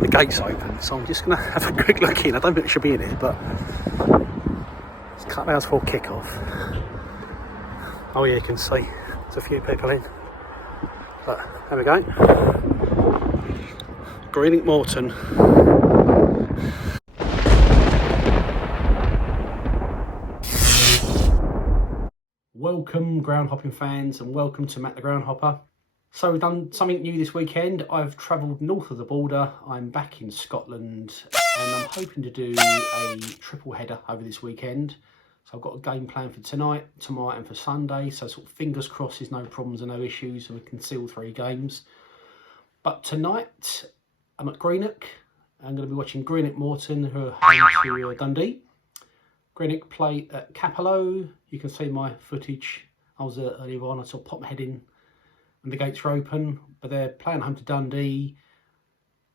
the gate's open, so I'm just going to have a quick look in. I don't think it should be in here, but it's a couple hours before kick-off. Oh yeah, you can see there's a few people in. But there we go. Greenock Morton. Welcome ground hopping fans, and welcome to Matt the Ground Hopper. So we've done something new this weekend. I've travelled north of the border. I'm back in Scotland and I'm hoping to do a triple header over this weekend. So I've got a game plan for tonight, tomorrow and for Sunday. So sort of fingers crossed there's no problems and no issues and we can see all 3 games. But tonight I'm at Greenock. I'm going to be watching Greenock Morton, who are home to Dundee. Greenock play at Capello. You can see my footage. I was there earlier on. I sort of popped my head in and the gates are open, but they're playing home to Dundee.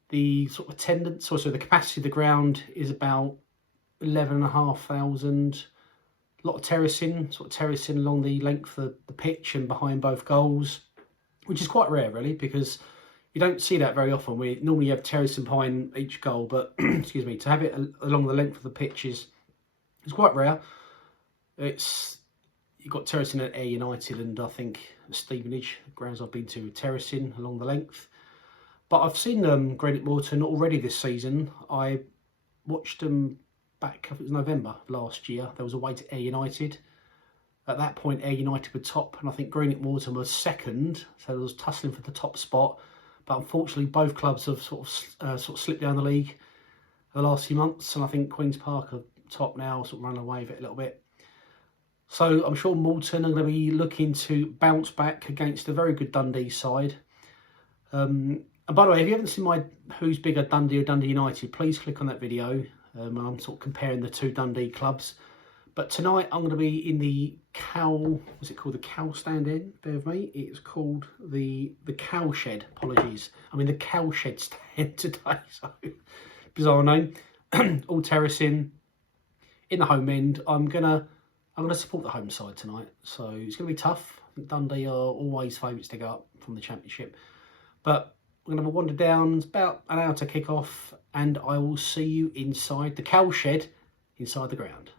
The sort of attendance, or so the capacity of the ground is about 11,500. A lot of terracing, along the length of the pitch and behind both goals, which is quite rare really, because you don't see that very often. We normally have terracing behind each goal, but excuse me, to have it along the length of the pitch is quite rare. You've got terracing at Ayr United and I think Stevenage, grounds I've been to, terracing along the length. But I've seen Greenock Morton already this season. I watched them back, I think it was November last year. There was away to Ayr United. At that point, Ayr United were top, and I think Greenock Morton was second, so there was tussling for the top spot. But unfortunately, both clubs have sort of slipped down the league the last few months, and I think Queen's Park are top now, sort of running away with it a little bit. So I'm sure Morton are going to be looking to bounce back against a very good Dundee side. And by the way, if you haven't seen my Who's Bigger, Dundee or Dundee United, please click on that video. I'm sort of comparing the 2 Dundee clubs. But tonight I'm going to be in the cow, what's it called? The cow stand in, bear with me. It's called the cow shed, apologies. I'm in the cow shed stand today, so bizarre name. All terracing in the home end. I'm gonna support the home side tonight, so it's going to be tough. I think Dundee are always favourites to go up from the Championship. But we're going to have a wander down. It's about an hour to kick off, and I will see you inside the cow shed, inside the ground.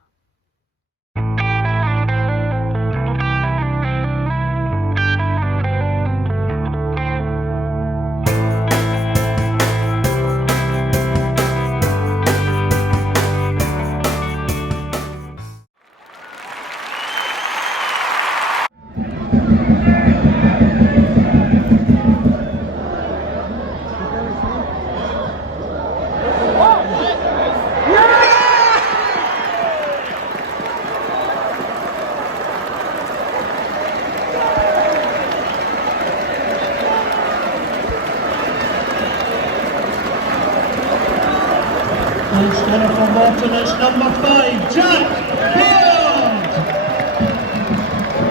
Scorer for Morton is number 5, Jack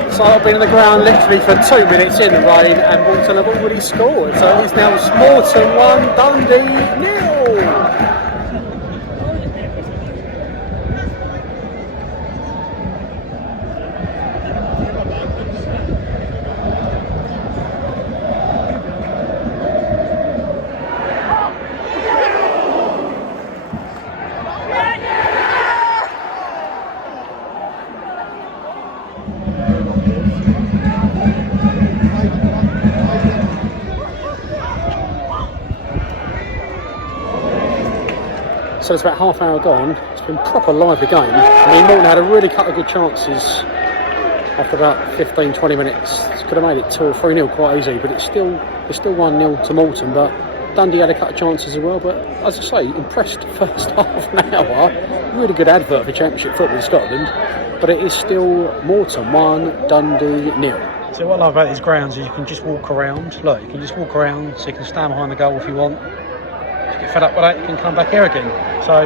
Field. So I've been on the ground literally for 2 minutes in the rain, and Morton have already scored. So it's now Morton 1, Dundee 0. So it's about half hour gone. It's been proper lively game. I mean, Morton had a really couple of good chances after about 15-20 minutes. Could have made it 2 or 3-0 quite easy, but it's still 1-0 to Morton. But Dundee had a couple of chances as well. But as I say, impressed first half an hour. Really good advert for Championship football in Scotland. But it is still Morton 1, Dundee 0. So what I love about these grounds is you can just walk around. Look, you can just walk around, so you can stand behind the goal if you want. If you get fed up with that, you can come back here again. So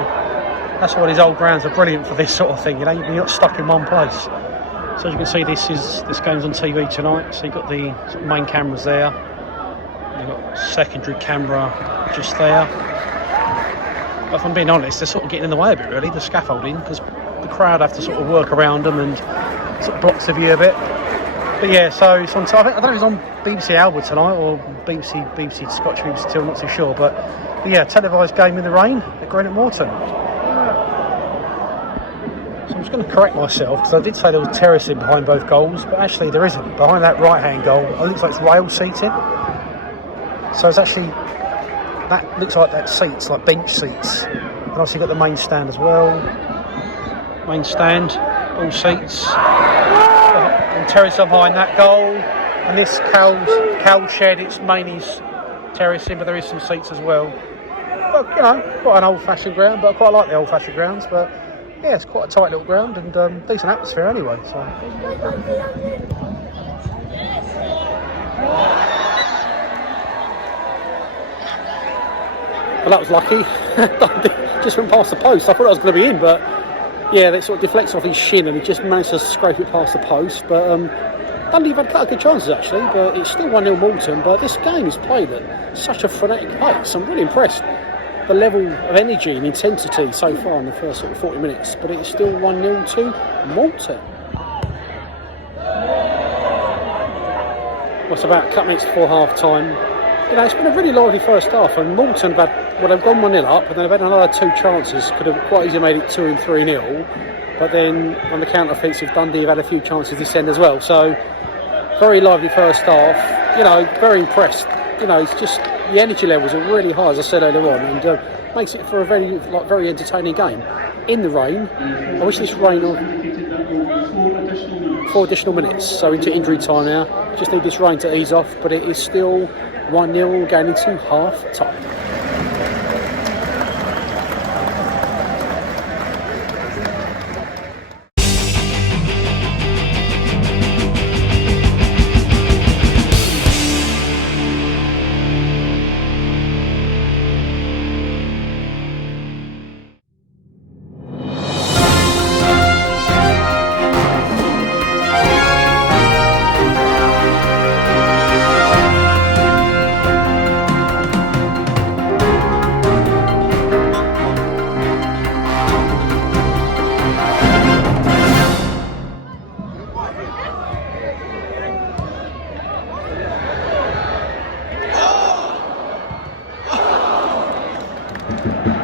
that's why these old grounds are brilliant for this sort of thing. You know, you're not stuck in one place. So as you can see, this game's on TV tonight. So you've got the sort of main cameras there. You've got secondary camera just there. But if I'm being honest, they're sort of getting in the way a bit, really, the scaffolding, because the crowd have to sort of work around them and sort of blocks the view a bit. But yeah, so it's on. I don't know if it's on BBC Alba tonight or BBC Scottish BBC 2. I'm not too sure, but Yeah, televised game in the rain at Greenock Morton. So I'm just going to correct myself because I did say there was terracing behind both goals, but actually there isn't. Behind that right-hand goal, it looks like it's rail seating. So it's actually, that looks like that seats, like bench seats. And obviously you've got the main stand as well. Main stand, all seats. And terracing behind that goal. And this cow shed, it's mainly terracing, but there is some seats as well. But, you know, quite an old-fashioned ground, but I quite like the old-fashioned grounds. But yeah, it's quite a tight little ground and decent atmosphere anyway. So. Well, that was lucky. Just went past the post. I thought I was going to be in, but yeah, that sort of deflects off his shin and he just managed to scrape it past the post. But Dundee have had quite good chances actually, but it's still 1-0 Morton. But this game is played at such a frenetic pace. I'm really impressed. The level of energy and intensity so far in the first sort of 40 minutes, but it's still 1-0 to Morton. Well, it's about a couple minutes before half time. You know, it's been a really lively first half, and Morton have had, well, they've gone 1-0 up, and then they've had another 2 chances. Could have quite easily made it 2 and 3-0, but then on the counter offensive, Dundee have had a few chances this end as well. So, very lively first half. You know, very impressed. You know, it's just the energy levels are really high, as I said earlier on, and makes it for a very entertaining game. In the rain, I wish this rain on 4 additional minutes, so into injury time now. Just need this rain to ease off, but it is still 1-0 going into half time.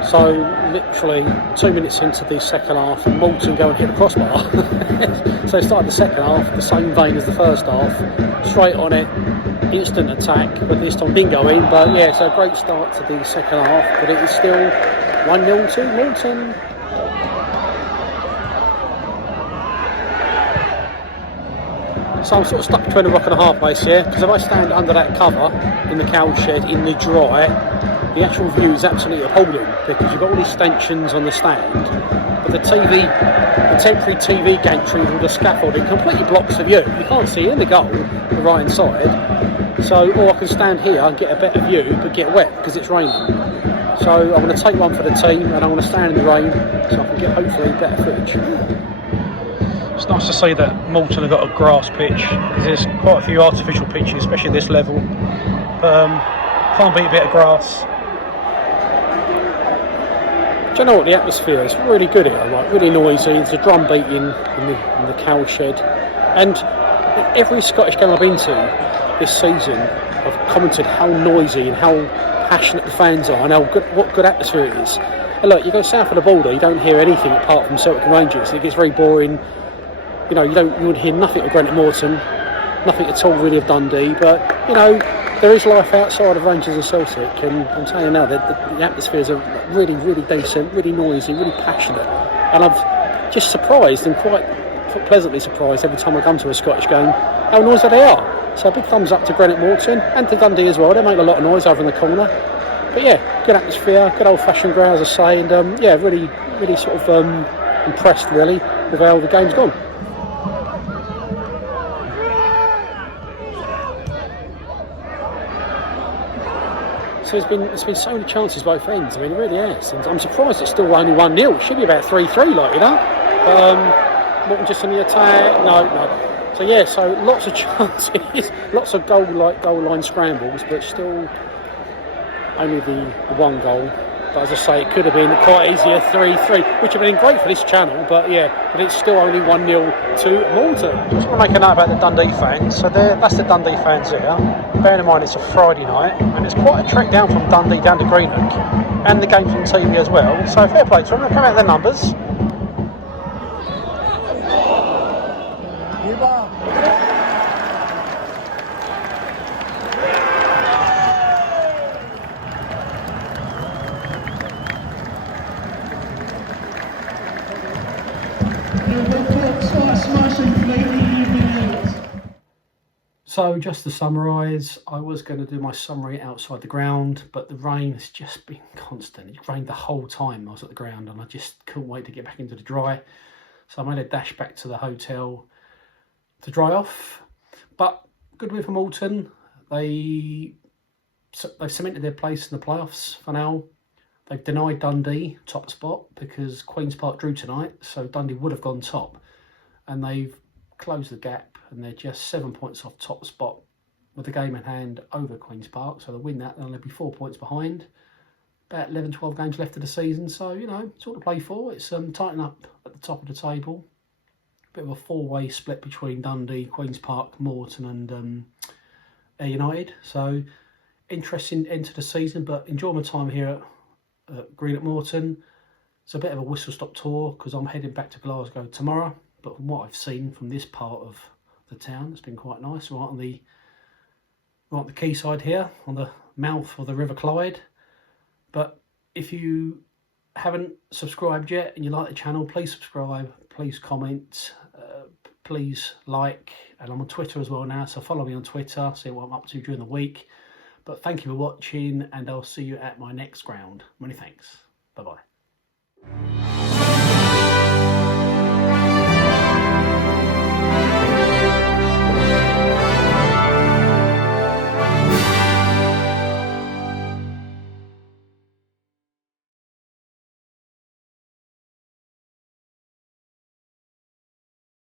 So literally 2 minutes into the second half, and Morton go and hit the crossbar. So they started the second half the same vein as the first half, straight on it, instant attack, but this time didn't go in. But yeah, so a great start to the second half, but it is still 1-0 to Morton. So I'm sort of stuck between a rock and a hard place here, because if I stand under that cover in the cow shed in the dry, the actual view is absolutely appalling, because you've got all these stanchions on the stand, but the temporary TV gantry with all the scaffolding completely blocks the view. You can't see in the goal, the right hand side. So, or I can stand here and get a better view, but get wet because it's raining. So I'm going to take one for the team, and I'm going to stand in the rain so I can get hopefully better footage. It's nice to see that Morton have got a grass pitch, because there's quite a few artificial pitches, especially at this level. But can't beat a bit of grass. Do you know what, the atmosphere is really good here, like really noisy. There's a drum beating in the cow shed, and every Scottish game I've been to this season, I've commented how noisy and how passionate the fans are, and what good atmosphere it is. And look, you go south of the border, you don't hear anything apart from Celtic and Rangers. It gets very boring. You know, you would hear nothing of Greenock Morton, nothing at all really of Dundee, but you know, there is life outside of Rangers and Celtic, and I'm telling you now that the atmospheres are really, really decent, really noisy, really passionate, and I'm just surprised and quite pleasantly surprised every time I come to a Scottish game how noisy they are. So a big thumbs up to Greenock Morton and to Dundee as well. They make a lot of noise over in the corner, but yeah, good atmosphere, good old-fashioned ground, as I say, and yeah, really, really sort of impressed really with how the game's gone. So there's been so many chances both ends. I mean, it really has. And I'm surprised it's still only 1-0. It should be about 3-3, like, you know. Morton just in the attack. No. So yeah, so lots of chances, lots of goal line scrambles, but still only the one goal. But as I say, it could have been quite easier 3-3, which would have been great for this channel. But yeah, but it's still only 1-0 to Morton. Just want to make a note about the Dundee fans. So that's the Dundee fans here. bearing in mind it's a Friday night and it's quite a trek down from Dundee down to Greenock, and the game's on TV as well, so fair play to them. They've come out their numbers. So just to summarise, I was going to do my summary outside the ground, but the rain has just been constant. It rained the whole time I was at the ground and I just couldn't wait to get back into the dry. So I made a dash back to the hotel to dry off. But good win for Morton. They've cemented their place in the playoffs for now. They've denied Dundee top spot because Queen's Park drew tonight, so Dundee would have gone top. And they've closed the gap and they're just 7 points off top spot with the game in hand over Queen's Park. So they'll win that, they'll only be 4 points behind. About 11, 12 games left of the season, so, you know, it's all to play for. It's tightening up at the top of the table. Bit of a four-way split between Dundee, Queen's Park, Morton and United. So, interesting end to the season, but enjoy my time here at Greenock Morton. It's a bit of a whistle-stop tour because I'm heading back to Glasgow tomorrow. But from what I've seen from this part of the town, it's been quite nice. Right on the quayside here, on the mouth of the River Clyde. But if you haven't subscribed yet and you like the channel, please subscribe, please comment, please like. And I'm on Twitter as well now, so follow me on Twitter, see what I'm up to during the week. But thank you for watching, and I'll see you at my next ground. Many thanks. Bye-bye.